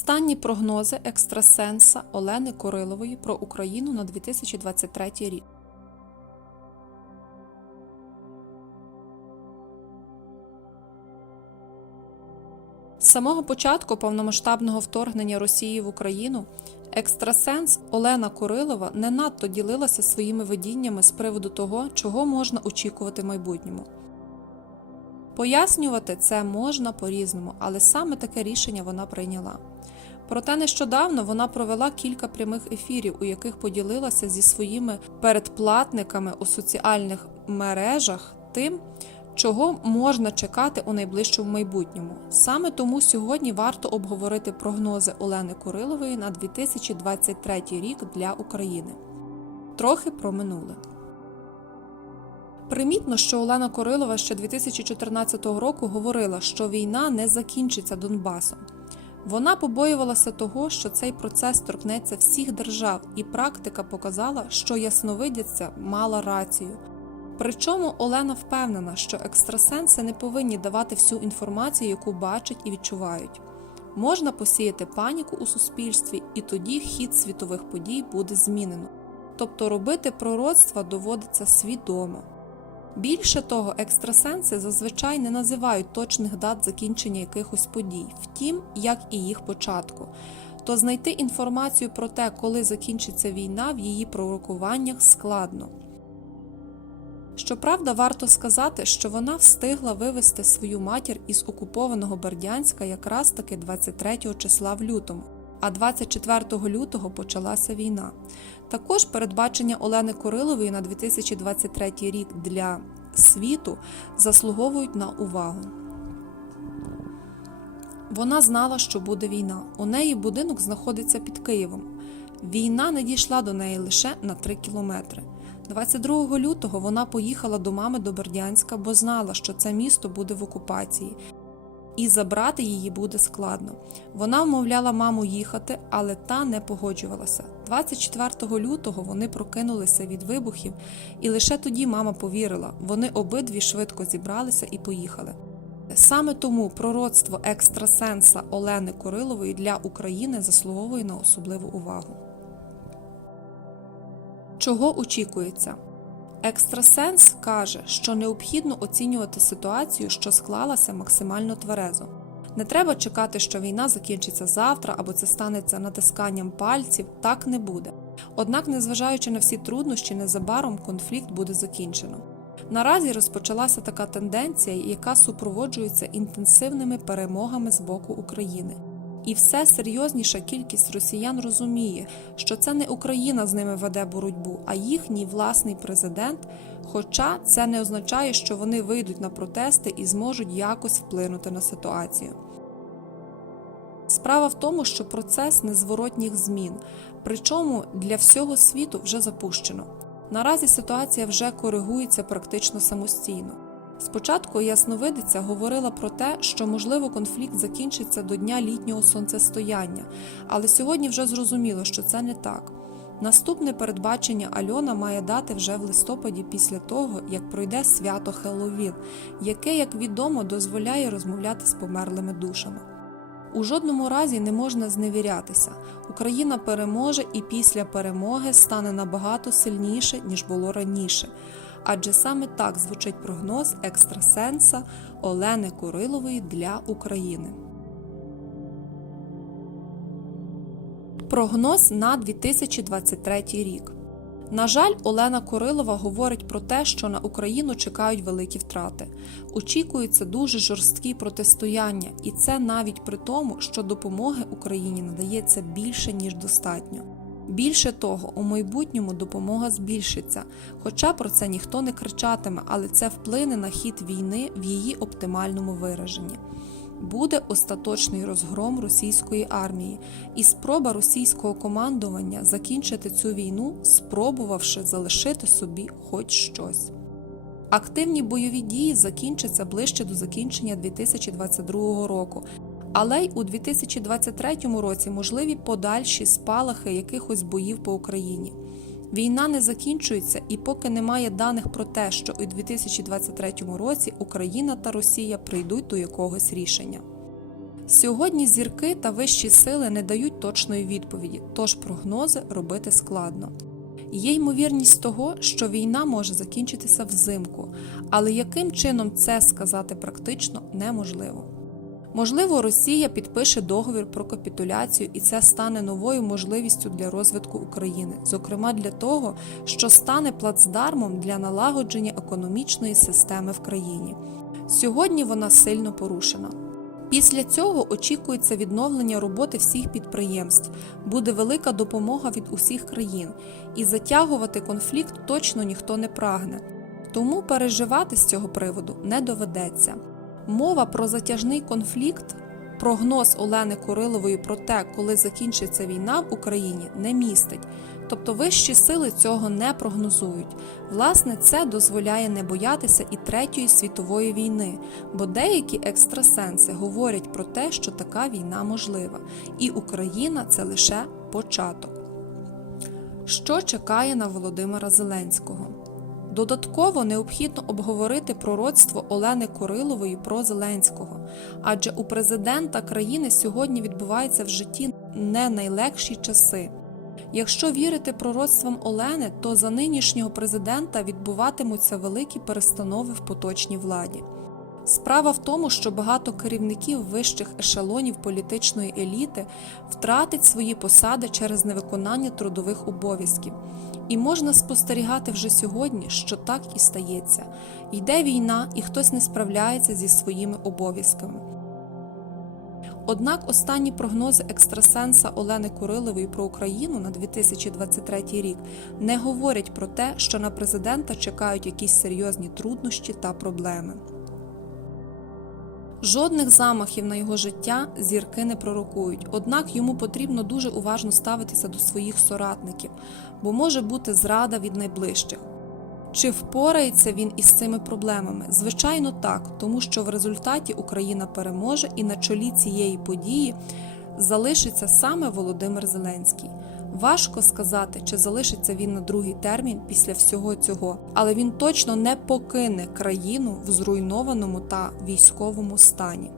Останні прогнози екстрасенса Олени Корилової про Україну на 2023 рік. З самого початку повномасштабного вторгнення Росії в Україну екстрасенс Олена Корилова не надто ділилася своїми видіннями з приводу того, чого можна очікувати в майбутньому. Пояснювати це можна по-різному, але саме таке рішення вона прийняла. Проте нещодавно вона провела кілька прямих ефірів, у яких поділилася зі своїми передплатниками у соціальних мережах тим, чого можна чекати у найближчому майбутньому. Саме тому сьогодні варто обговорити прогнози Олени Курилової на 2023 рік для України. Трохи про минуле. Примітно, що Олена Корилова ще 2014 року говорила, що війна не закінчиться Донбасом. Вона побоювалася того, що цей процес торкнеться всіх держав, і практика показала, що ясновидяця мала рацію. Причому Олена впевнена, що екстрасенси не повинні давати всю інформацію, яку бачать і відчувають. Можна посіяти паніку у суспільстві, і тоді хід світових подій буде змінено. Тобто робити пророцтва доводиться свідомо. Більше того, екстрасенси зазвичай не називають точних дат закінчення якихось подій, втім, як і їх початку. То знайти інформацію про те, коли закінчиться війна, в її пророкуваннях складно. Щоправда, варто сказати, що вона встигла вивести свою матір із окупованого Бердянська якраз таки 23 числа в лютому, а 24 лютого почалася війна. Також передбачення Олени Корилової на 2023 рік для світу заслуговують на увагу. Вона знала, що буде війна. У неї будинок знаходиться під Києвом. Війна не дійшла до неї лише на 3 кілометри. 22 лютого вона поїхала до мами до Бердянська, бо знала, що це місто буде в окупації, і забрати її буде складно. Вона вмовляла маму їхати, але та не погоджувалася. 24 лютого вони прокинулися від вибухів, і лише тоді мама повірила. Вони обидві швидко зібралися і поїхали. Саме тому пророцтво екстрасенса Олени Корилової для України заслуговує на особливу увагу. Чого очікується? Екстрасенс каже, що необхідно оцінювати ситуацію, що склалася максимально тверезо. Не треба чекати, що війна закінчиться завтра або це станеться натисканням пальців, так не буде. Однак, незважаючи на всі труднощі, незабаром конфлікт буде закінчено. Наразі розпочалася така тенденція, яка супроводжується інтенсивними перемогами з боку України. І все серйозніша кількість росіян розуміє, що це не Україна з ними веде боротьбу, а їхній власний президент. Хоча це не означає, що вони вийдуть на протести і зможуть якось вплинути на ситуацію. Справа в тому, що процес незворотніх змін, причому для всього світу вже запущено. Наразі ситуація вже коригується практично самостійно. Спочатку ясновидиця говорила про те, що можливо конфлікт закінчиться до дня літнього сонцестояння, але сьогодні вже зрозуміло, що це не так. Наступне передбачення Альона має дати вже в листопаді після того, як пройде свято Хеллоуін, яке, як відомо, дозволяє розмовляти з померлими душами. У жодному разі не можна зневірятися. Україна переможе і після перемоги стане набагато сильніше, ніж було раніше. Адже саме так звучить прогноз екстрасенса Олени Курилової для України. Прогноз на 2023 рік. На жаль, Олена Корилова говорить про те, що на Україну чекають великі втрати. Очікується дуже жорсткі протистояння, і це навіть при тому, що допомоги Україні надається більше ніж достатньо. Більше того, у майбутньому допомога збільшиться, хоча про це ніхто не кричатиме, але це вплине на хід війни в її оптимальному вираженні. Буде остаточний розгром російської армії і спроба російського командування закінчити цю війну, спробувавши залишити собі хоч щось. Активні бойові дії закінчаться ближче до закінчення 2022 року, але й у 2023 році можливі подальші спалахи якихось боїв по Україні. Війна не закінчується, і поки немає даних про те, що у 2023 році Україна та Росія прийдуть до якогось рішення. Сьогодні зірки та вищі сили не дають точної відповіді, тож прогнози робити складно. Є ймовірність того, що війна може закінчитися взимку, але яким чином це сказати практично неможливо. Можливо, Росія підпише договір про капітуляцію, і це стане новою можливістю для розвитку України, зокрема для того, що стане плацдармом для налагодження економічної системи в країні. Сьогодні вона сильно порушена. Після цього очікується відновлення роботи всіх підприємств, буде велика допомога від усіх країн, і затягувати конфлікт точно ніхто не прагне. Тому переживати з цього приводу не доведеться. Мова про затяжний конфлікт, прогноз Олени Курилової про те, коли закінчиться війна в Україні, не містить. Тобто вищі сили цього не прогнозують. Власне, це дозволяє не боятися і Третьої світової війни, бо деякі екстрасенси говорять про те, що така війна можлива, і Україна це лише початок. Що чекає на Володимира Зеленського? Додатково необхідно обговорити пророцтво Олени Корилової про Зеленського, адже у президента країни сьогодні відбуваються в житті не найлегші часи. Якщо вірити пророцтвам Олени, то за нинішнього президента відбуватимуться великі перестанови в поточній владі. Справа в тому, що багато керівників вищих ешелонів політичної еліти втратять свої посади через невиконання трудових обов'язків. І можна спостерігати вже сьогодні, що так і стається. Йде війна, і хтось не справляється зі своїми обов'язками. Однак останні прогнози екстрасенса Олени Курилової про Україну на 2023 рік не говорять про те, що на президента чекають якісь серйозні труднощі та проблеми. Жодних замахів на його життя зірки не пророкують, однак йому потрібно дуже уважно ставитися до своїх соратників, бо може бути зрада від найближчих. Чи впорається він із цими проблемами? Звичайно, так, тому що в результаті Україна переможе і на чолі цієї події залишиться саме Володимир Зеленський. Важко сказати, чи залишиться він на другий термін після всього цього, але він точно не покине країну в зруйнованому та військовому стані.